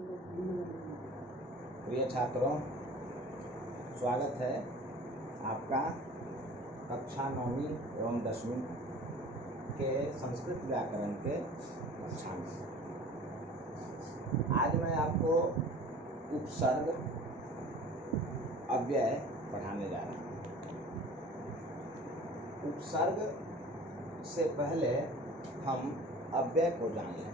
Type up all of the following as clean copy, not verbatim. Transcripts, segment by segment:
प्रिय छात्रों, स्वागत है आपका कक्षा 9वीं एवं 10वीं के संस्कृत व्याकरण के कक्षा में। आज मैं आपको उपसर्ग अव्यय पढ़ाने जा रहा हूँ। उपसर्ग से पहले हम अव्यय को जान लें,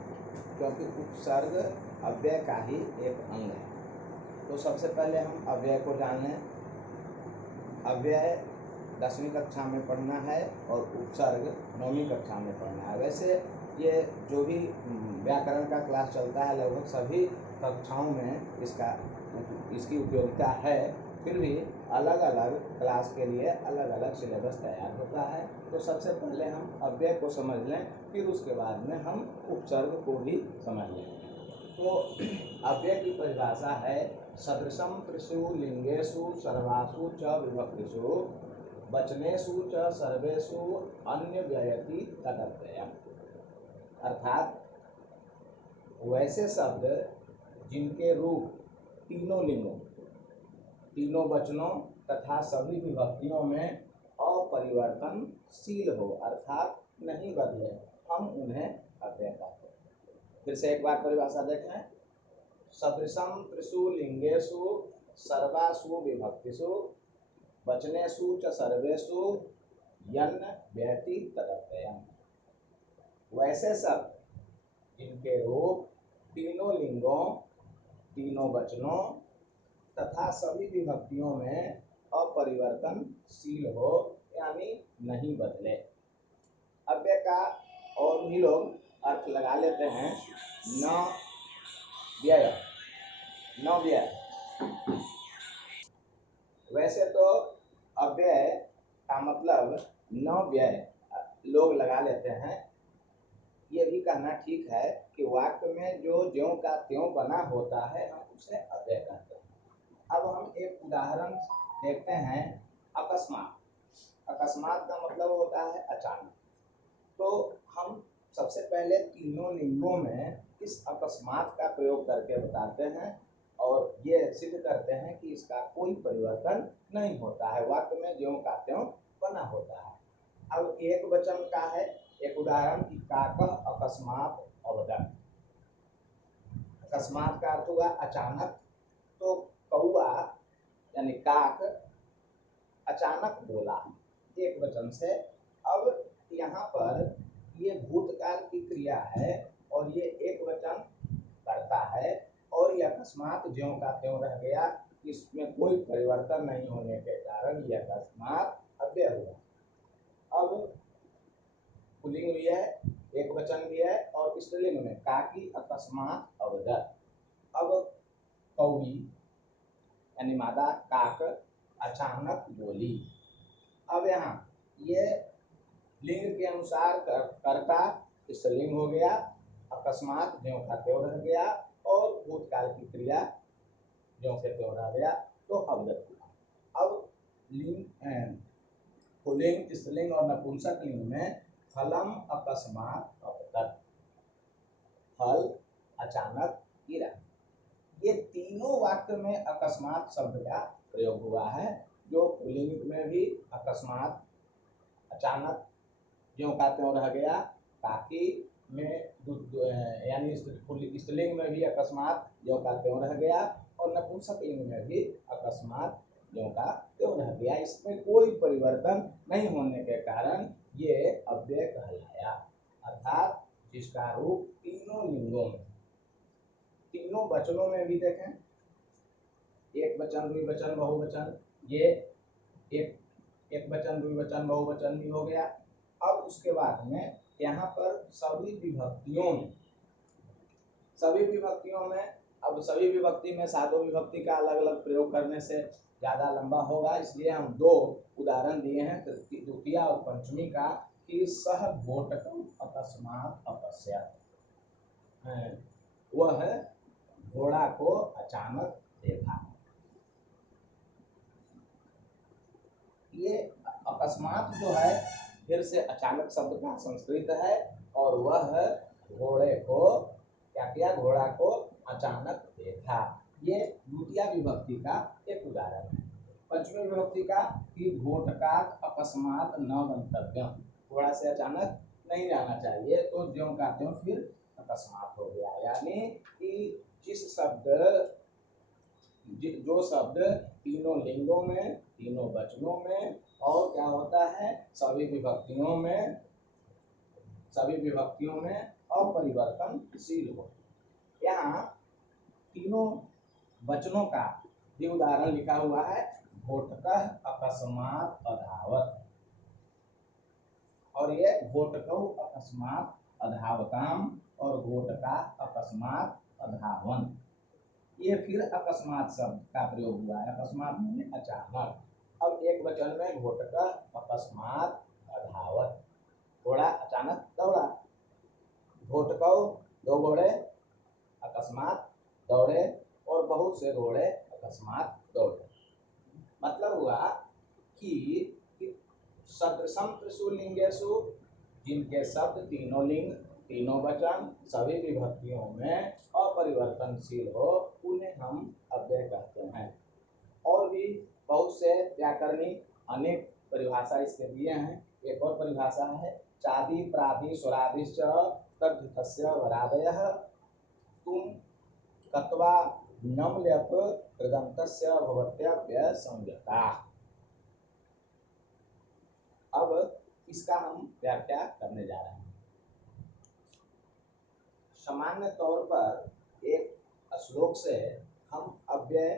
क्योंकि उपसर्ग अव्यय का ही एक अंग है। तो सबसे पहले हम अव्यय को जान लें। अव्यय 10वीं कक्षा में पढ़ना है और उपसर्ग 9वीं कक्षा में पढ़ना है। वैसे ये जो भी व्याकरण का क्लास चलता है, लगभग सभी कक्षाओं में इसकी उपयोगिता है। फिर भी अलग अलग क्लास के लिए अलग अलग सिलेबस तैयार होता है। तो सबसे पहले हम अव्यय को समझ लें, फिर उसके बाद में हम उपसर्ग को भी समझ लें। तो अव्यय की परिभाषा है सदृशम त्रिषु लिंगेषु सर्वासु च विभक्तिषु वचनेषु च सर्वेषु अन्य व्ययति तदव्ययम्। अर्थात वैसे शब्द जिनके रूप तीनों लिंगों, तीनों वचनों तथा सभी विभक्तियों में अपरिवर्तनशील हो, अर्थात नहीं बदले, हम उन्हें अव्यय कहते हैं। फिर से एक बार परिभाषा देखें। सदृशम त्रिषु लिंगेषु सर्वासु विभक्तिषु वचनेषु च सर्वेषु यन्न व्ययति तदव्ययम्। वैसे शब्द जिनके रूप तीनों लिंगों, तीनों वचनों तथा सभी विभक्तियों में अपरिवर्तनशील हो, यानी नहीं बदले। अव्यय का और भी लोग अर्थ लगा लेते हैं। न व्यय, न व्यय। वैसे तो अव्यय का मतलब न व्यय लोग लगा लेते हैं। ये भी कहना ठीक है कि वाक्य में जो ज्यों का त्यों बना होता है, हम उसे अव्यय कहते हैं। अब हम एक उदाहरण देखते हैं। अकस्मात। अकस्मात का मतलब होता है अचानक। तो हम सबसे पहले तीनों लिंगों में इस अकस्मात का प्रयोग करके बताते हैं और ये सिद्ध करते हैं कि इसका कोई परिवर्तन नहीं होता है, वाक्य में ज्यों का त्यों बना होता है। अब एक वचन का है एक उदाहरण कि काकः अकस्मात अवदत्। अकस्मात का अर्थ हुआ अचानक। तो कौआ यानी काक अचानक बोला, एक वचन से। अब यहाँ पर ये भूतकाल की क्रिया है और ये एक वचन करता है और ये अकस्मात ज्यों का त्यों रह गया। इसमें कोई परिवर्तन नहीं होने के कारण यह अकस्मात अव्यय हुआ। अब पुल्लिंग भी है, एक वचन भी है और स्त्रीलिंग में काकी अकस्मात अवदत्। अब कौड़ी यानी मादा काक अचानक बोली। अब यहाँ ये लिंग के अनुसार कर्ता स्त्रीलिंग हो गया, अकस्मात ज्यों का त्यों रह गया और भूतकाल की क्रिया ज्यों से त्यों रह गया, तो अवदत् हुआ। अब लिंग पुल्लिंग, स्त्रीलिंग और नपुंसक लिंग में फलम अकस्मात अवदत्, फल अचानक गिरा। ये तीनों वाक्य में अकस्मात शब्द का प्रयोग हुआ है। जो पुल्लिंग में भी अकस्मात अचानक ज्यों का त्यों रह गया, काकी में यानी स्त्रीलिंग में भी अकस्मात ज्यों का त्यों रह गया और नपुंसक लिंग में भी अकस्मात ज्यों का त्यों रह गया। इसमें कोई परिवर्तन नहीं होने के कारण ये अव्यय कहलाया। अर्थात जिसका रूप तीनों लिंगों में, तीनों वचनों में भी देखें, एक वचन, द्विवचन, बहुवचन, ये एक वचन, द्विवचन, बहुवचन भी हो गया। अब उसके बाद में यहाँ पर सभी विभक्तियों में अब सभी विभक्ति में साधो विभक्ति का अलग अलग प्रयोग करने से ज़्यादा लंबा होगा, इसलिए हम दो उदाहरण दिए हैं द्वितीया और पंचमी का कि सह घोटकम अकस्मात अपश्यत्, वह घोड़ा को अचानक देखा। ये अकस्मात जो है फिर से अचानक शब्द का संस्कृत है और वह घोड़े को क्या किया, घोड़ा को अचानक विभक्ति का एक उदाहरण है। पंचमी विभक्ति का कि घोटकात अकस्मात न गंतव्यम, थोड़ा से अचानक नहीं जाना चाहिए तो ज्यों का त्यों फिर अकस्मात हो गया। यानी कि जो शब्द तीनों लिंगों में, तीनों वचनों में और क्या होता है सभी विभक्तियों में अपरिवर्तनशील हो। यहाँ तीनों वचनों का भी उदाहरण लिखा हुआ है। घोटकः अकस्मात अधावत, और ये घोटकौ अकस्मात अधावताम और घोटका अकस्मात अधावन। ये फिर अकस्मात शब्द का प्रयोग हुआ है। अकस्मात माने अचानक। अब एक वचन में घोटकः अकस्मात अधावत, घोड़ा अचानक दौड़ा। घोटकौ दो घोड़े अकस्मात दौड़े और बहुत से घोड़े अकस्मात दौड़े। मतलब हुआ कि सदृशम त्रिषु लिंगेषु, जिनके शब्द तीनों लिंग, तीनों वचन, सभी विभक्तियों में अपरिवर्तनशील हो, उन्हें हम अव्यय कहते हैं। और भी बहुत से व्याकरणी अनेक परिभाषा इसके दिए हैं। एक और परिभाषा है चादि प्रादि स्वरादिश्च तद्धितस्य वरादयः तुम कत्वा नम ल्यप कृदन्तस्य भवत्यव्यय संज्ञता। अब इसका हम व्याख्या करने जा रहे हैं। सामान्य तौर पर एक श्लोक से हम अव्यय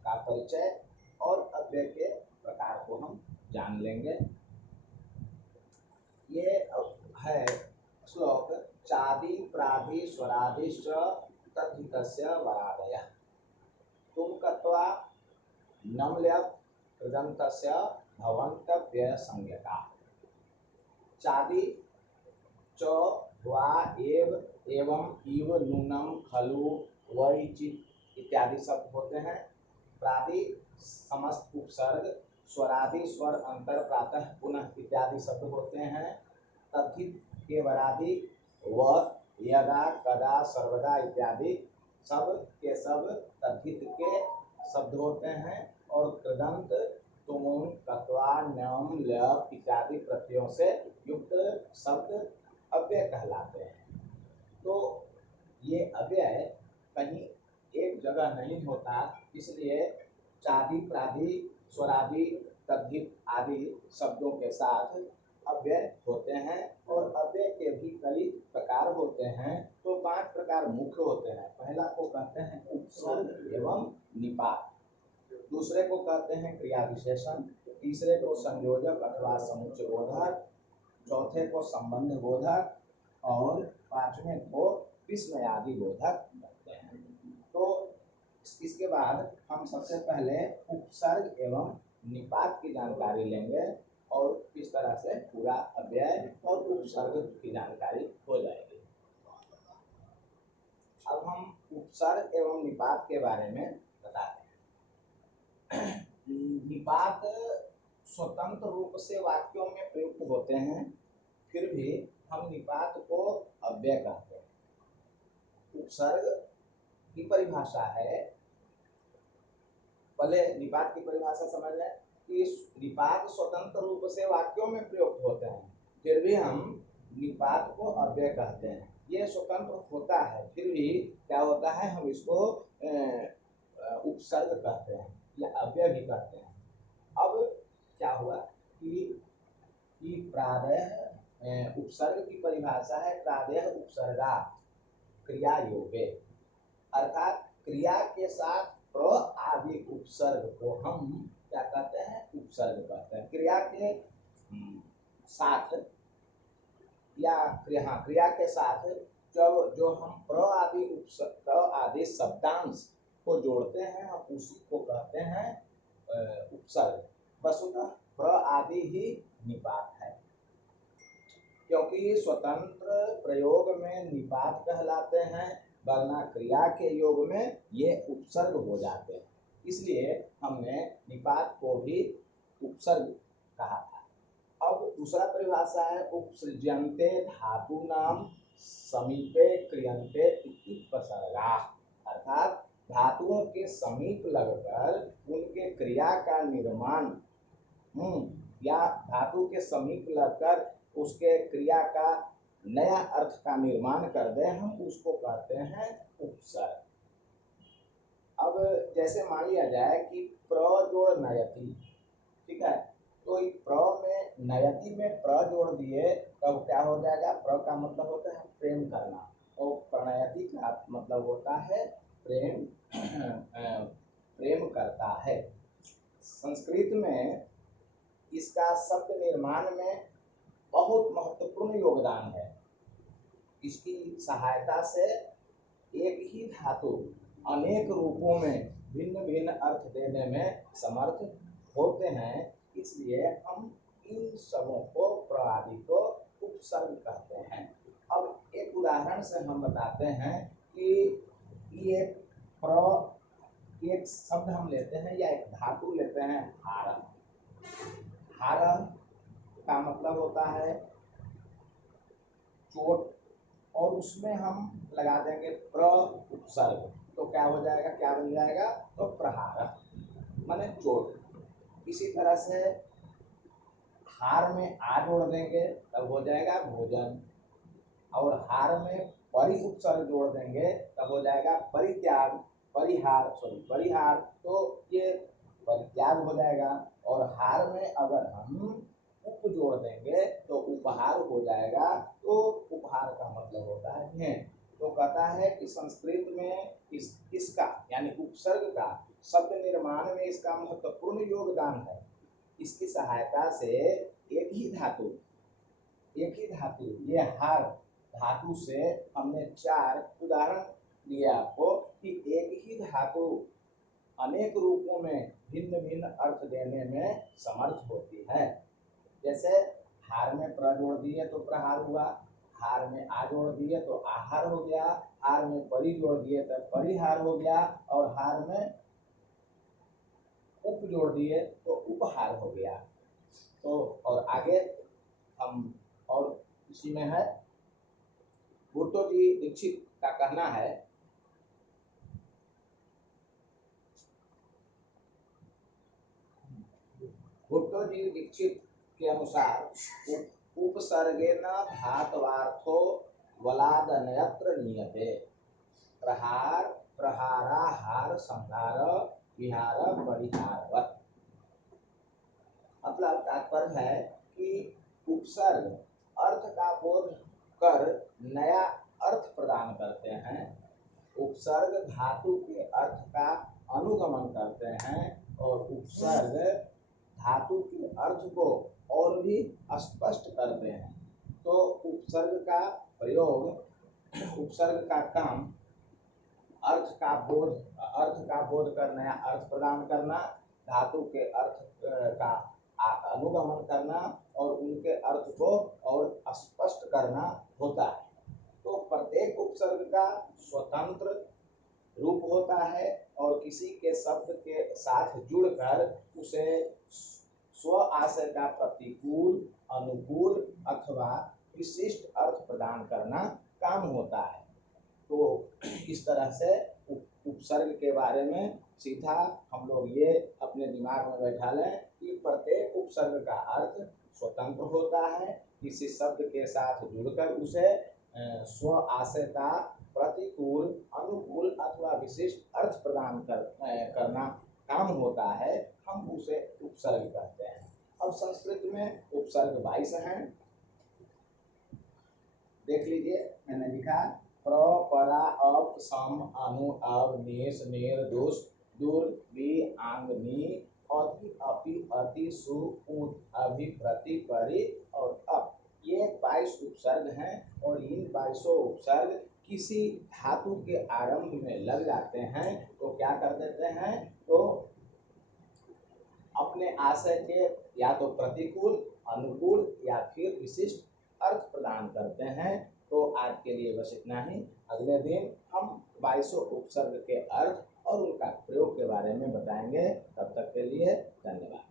का परिचय और अव्यय के प्रकार को हम जान लेंगे। ये है श्लोक चादि प्रादि स्वरादिश्च तद्धितस्य वरादयः तुम कत्वा नम ल्यप कृदन्तस्य भवन्तव्यय संज्ञका। चादि च वा एव एवं इव नूनम खलु वै चित इत्यादि शब्द होते हैं। प्रादि समस्त उपसर्ग, स्वरादि स्वर अंतर प्रातः पुनः इत्यादि शब्द होते हैं। तद्धित के वरादि व यदा कदा सर्वदा इत्यादि सब के सब तद्धित के शब्द होते हैं। और कृदंत तुमुन कत्वा नम ल्यप इत्यादि प्रत्ययों से युक्त शब्द अव्यय कहलाते हैं। तो ये अव्यय कहीं एक जगह नहीं होता, इसलिए चादि प्रादि स्वरादि तद्धित आदि शब्दों के साथ अव्यय होते हैं। और अव्यय के भी कई प्रकार होते हैं। तो 5 प्रकार मुख्य होते हैं। पहला को कहते हैं उपसर्ग एवं निपात, दूसरे को कहते हैं क्रिया विशेषण, तीसरे को संयोजक अथवा समुच्चय बोधक, चौथे को संबंध बोधक और पांचवें को विस्मयादि बोधक कहते हैं। तो इसके बाद हम सबसे पहले उपसर्ग एवं निपात की जानकारी लेंगे और इस तरह से पूरा अव्यय और उपसर्ग की जानकारी हो जाएगी। अब हम उपसर्ग एवं निपात के बारे में बताते हैं। निपात स्वतंत्र रूप से वाक्यों में प्रयुक्त होते हैं, फिर भी हम निपात को अव्यय कहते हैं। उपसर्ग की परिभाषा है, पहले निपात की परिभाषा समझ लें कि निपात स्वतंत्र रूप से वाक्यों में प्रयुक्त होते हैं, फिर भी हम निपात को अव्यय कहते हैं। ये स्वतंत्र होता है, फिर भी क्या होता है हम इसको उपसर्ग कहते हैं या अव्यय भी कहते हैं। अब क्या हुआ कि प्रायः उपसर्ग की परिभाषा है प्रायः उपसर्गा क्रिया योगे, अर्थात क्रिया के साथ प्र आदि उपसर्ग को हम क्या कहते हैं उपसर्ग कहते हैं। क्रिया के साथ या क्रिया के साथ जो हम प्र आदि शब्दांश को जोड़ते हैं हम उसी को कहते हैं उपसर्ग। वस्तुतः प्र आदि ही निपात है, क्योंकि स्वतंत्र प्रयोग में निपात कहलाते हैं, वरना क्रिया के योग में ये उपसर्ग हो जाते हैं। इसलिए हमने निपात को भी उपसर्ग कहा था। अब दूसरा परिभाषा है उपसृज्यन्ते धातु नाम समीपे क्रियन्ते इति उपसर्गा, अर्थात धातु धातुओं के समीप लगकर उनके क्रिया का निर्माण, या धातु के समीप लगकर उसके क्रिया का नया अर्थ का निर्माण कर दे, हम उसको कहते हैं उपसर्ग। अब जैसे मान लिया जाए कि प्र जोड़ नयति, ठीक है, तो प्र में नयति में प्र जोड़ दिए तब क्या हो जाएगा? प्र का मतलब होता है प्रेम करना, और प्रणयति का मतलब होता है प्रेम प्रेम करता है। संस्कृत में इसका शब्द निर्माण में बहुत महत्वपूर्ण योगदान है। इसकी सहायता से एक ही धातु अनेक रूपों में भिन्न भिन्न अर्थ देने में समर्थ होते हैं, इसलिए हम इन सबों को प्रणाली को उपसर्ग कहते हैं। अब एक उदाहरण से हम बताते हैं कि ये एक शब्द हम लेते हैं या एक धातु लेते हैं हारम। हारम का मतलब होता है चोट, और उसमें हम लगा देंगे प्र उपसर्ग, तो क्या हो जाएगा? क्या बन जाएगा? तो प्रहार माने चोट। इसी तरह से हार में आ जोड़ देंगे तब हो जाएगा भोजन, और हार में परि उपसर्ग जोड़ देंगे तब हो जाएगा परित्याग, परिहार, तो ये परित्याग हो जाएगा। और हार में अगर हम उप जोड़ देंगे तो उपहार हो जाएगा, तो उपहार का मतलब होता है भेंट। तो कहता है कि संस्कृत में इसका यानी उपसर्ग का शब्द निर्माण में इसका महत्वपूर्ण योगदान है। इसकी सहायता से एक ही धातु ये हार धातु से हमने 4 उदाहरण दिए आपको कि एक ही धातु अनेक रूपों में भिन्न भिन्न अर्थ देने में समर्थ होती है। जैसे हार में प्र जोड़ दिए तो प्रहार हुआ, हार में आ जोड़ दिए तो आहार हो गया, हार में परि जोड़ दिए तो परिहार हो गया, और हार में उप जोड़ दिए तो उपहार हो गया। तो और आगे हम और इसी में है भुट्टो जी दीक्षित का कहना है भुट्टो जी दीक्षित के अनुसार उपसर्गेण धातवार्थो वलादनयत्र नियते। प्रहार प्रहाराहार संहार विहार परिहारवत्। मतलब तात्पर्य है कि उपसर्ग अर्थ का बोध कर नया अर्थ प्रदान करते हैं, उपसर्ग धातु के अर्थ का अनुगमन करते हैं, और उपसर्ग धातु के अर्थ को और भी स्पष्ट करते हैं। तो उपसर्ग का प्रयोग, उपसर्ग का काम अर्थ का बोध कर नया अर्थ प्रदान करना, धातु के अर्थ का अनुगमन करना और उनके अर्थ को और स्पष्ट करना होता है। तो प्रत्येक उपसर्ग का स्वतंत्र रूप होता है और किसी के शब्द के साथ जुड़कर उसे स्व आशय का प्रतिकूल, अनुकूल अथवा विशिष्ट अर्थ प्रदान करना काम होता है। तो इस तरह से उपसर्ग के बारे में सीधा हम लोग ये अपने दिमाग में बैठा लें कि प्रत्येक उपसर्ग का अर्थ स्वतंत्र होता है, किसी शब्द के साथ जुड़कर उसे स्व आशय का प्रतिकूल, अनुकूल अथवा विशिष्ट अर्थ प्रदान करना काम होता है, हम उसे उपसर्ग कहते हैं। अब संस्कृत में उपसर्ग 22 हैं, देख लीजिए, मैंने लिखा प्र, परा, अप, सम, अनु, अव, नेश, नेर, दुष, दूर, बी, आंग, नी, अति, अपि, अति, सु, उत, अभि, प्रति, परि और अप। ये 22 उपसर्ग हैं और इन 22 उपसर्ग किसी धातु के आरंभ में लग जाते हैं तो क्या कर देते हैं, तो अपने आशय के या तो प्रतिकूल, अनुकूल या फिर विशिष्ट अर्थ प्रदान करते हैं। तो आज के लिए बस इतना ही। अगले दिन हम 22 उपसर्ग के अर्थ और उनका प्रयोग के बारे में बताएंगे। तब तक के लिए धन्यवाद।